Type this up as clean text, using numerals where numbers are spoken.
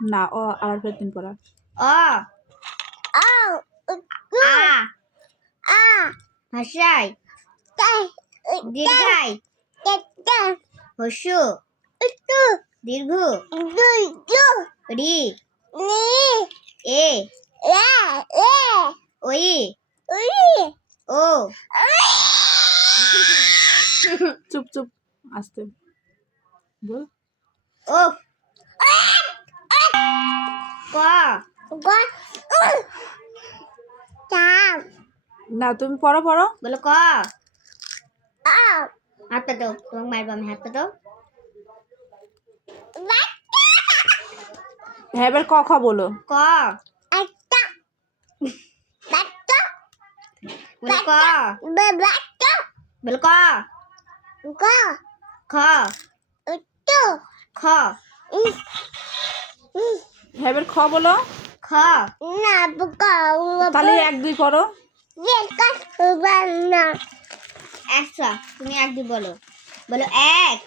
না ও আবার ফের তিন পড়া অ আ হর্ষাই দীর্ঘাই হর্ষু দীর্ঘ রি এ ওই ও চুপ চুপ আস্তে বল ও ক না তুমি পড়ো পড়ো বলো ক হাতটা দাও তোমার মায়ের বামে হাতটা দাও হ্যাঁ এবার ক খ বলো ক বলো ক বলো ক খ খ হ্যাঁ এবার খ বলো খ তাহলে 1 2 পড়ো একশো তুমি এক দুই বলো বলো এক